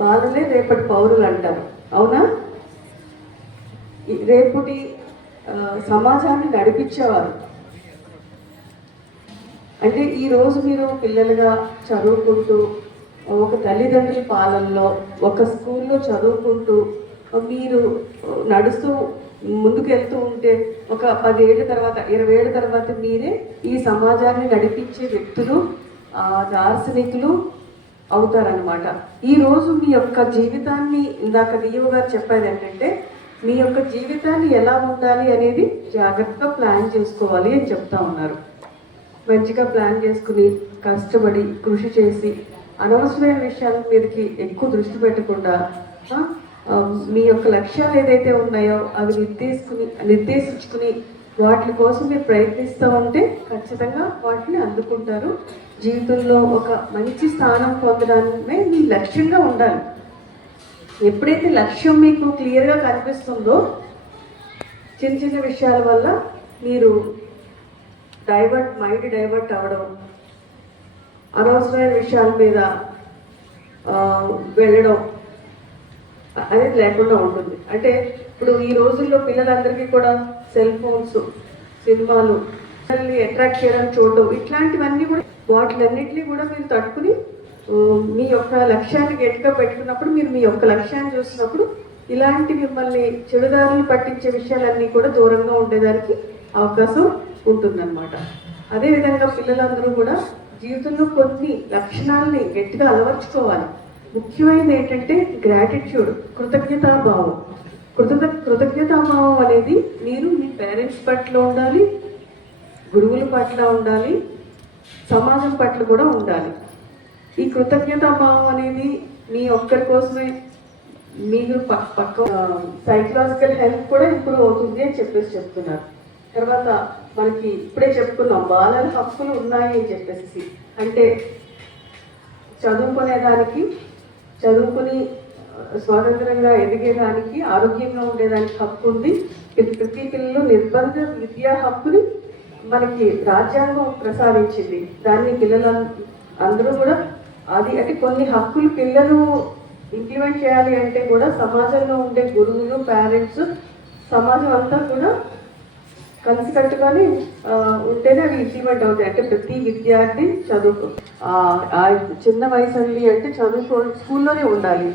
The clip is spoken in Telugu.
బాలలే రేపటి పౌరులు అంటారు అవునా రేపటి సమాజాన్ని నడిపించేవారు అంటే ఈరోజు మీరు పిల్లలుగా చదువుకుంటూ ఒక తల్లిదండ్రుల పాలనలో ఒక స్కూల్లో చదువుకుంటూ మీరు నడుస్తూ ముందుకు వెళ్తూ ఉంటే ఒక పదేళ్ళ తర్వాత ఇరవై ఏళ్ళ తర్వాత మీరే ఈ సమాజాన్ని నడిపించే వ్యక్తులు దార్శనికులు అవుతారనమాట ఈరోజు మీ యొక్క జీవితాన్ని ఇందాక డియో గారు చెప్పేది ఏంటంటే మీ యొక్క జీవితాన్ని ఎలా ఉండాలి అనేది జాగ్రత్తగా ప్లాన్ చేసుకోవాలి అని చెప్తా ఉన్నారు మంచిగా ప్లాన్ చేసుకుని కష్టపడి కృషి చేసి అనవసరమైన విషయాల మీదకి ఎక్కువ దృష్టి పెట్టకుండా మీ యొక్క లక్ష్యాలు ఏదైతే ఉన్నాయో అవి నిర్దేశుకుని నిర్దేశించుకుని వాటి కోసం మీరు ప్రయత్నిస్తూ ఉంటే ఖచ్చితంగా వాటిని అందుకుంటారు జీవితంలో ఒక మంచి స్థానం పొందడానికే మీ లక్ష్యంగా ఉండాలి ఎప్పుడైతే లక్ష్యం మీకు క్లియర్గా కనిపిస్తుందో చిన్న చిన్న విషయాల వల్ల మీరు డైవర్ట్ మైండ్ డైవర్ట్ అవ్వడం అనవసరమైన విషయాల మీద వెళ్ళడం అనేది లేకుండా ఉంటుంది అంటే ఇప్పుడు ఈ రోజుల్లో పిల్లలందరికీ కూడా సెల్ ఫోన్స్ సినిమాలు పిల్లల్ని అట్రాక్ట్ చేయడం చూడడం ఇట్లాంటివన్నీ కూడా వాటిలన్నింటినీ కూడా మీరు తట్టుకుని మీ యొక్క లక్ష్యాన్ని గట్టిగా పెట్టుకున్నప్పుడు మీరు మీ యొక్క లక్ష్యాన్ని చూసినప్పుడు ఇలాంటి మిమ్మల్ని చెడుదారులు పట్టించే విషయాలన్నీ కూడా దూరంగా ఉండేదానికి అవకాశం ఉంటుందన్నమాట అదేవిధంగా పిల్లలందరూ కూడా జీవితంలో కొన్ని లక్షణాలని గట్టిగా అలవర్చుకోవాలి ముఖ్యమైనది ఏంటంటే గ్రాటిట్యూడ్ కృతజ్ఞతాభావం కృతజ్ఞ కృతజ్ఞతాభావం అనేది మీరు మీ పేరెంట్స్ పట్ల ఉండాలి గురువుల పట్ల ఉండాలి సమాజం పట్ల కూడా ఉండాలి ఈ కృతజ్ఞతాభావం అనేది మీ ఒక్కరి కోసమే మీరు పక్క సైకలాజికల్ హెల్త్ కూడా ఇంప్రూవ్ అవుతుంది అని చెప్పేసి చెప్తున్నారు తర్వాత మనకి ఇప్పుడే చెప్పుకున్నాం బాలల హక్కులు ఉన్నాయి అని చెప్పేసి అంటే చదువుకునేదానికి చదువుకుని స్వతంత్రంగా ఎదిగేదానికి ఆరోగ్యంగా ఉండేదానికి హక్కు ఉంది ప్రతి పిల్లలు నిర్బంధ విద్యా హక్కుని మనకి రాజ్యాంగం ప్రసాదించింది దాన్ని పిల్లలు అందరూ కూడా అది అంటే కొన్ని హక్కులు పిల్లలు ఇంప్లిమెంట్ చేయాలి అంటే కూడా సమాజంలో ఉండే గురువులు పేరెంట్స్ సమాజం అంతా కూడా కలిసి కట్టుగానే ఉంటేనే అవి ఇంప్లిమెంట్ అవుతాయి అంటే ప్రతి విద్యార్థి చదువుకో చిన్న వయసు అంటే చదువుకో స్కూల్లోనే ఉండాలి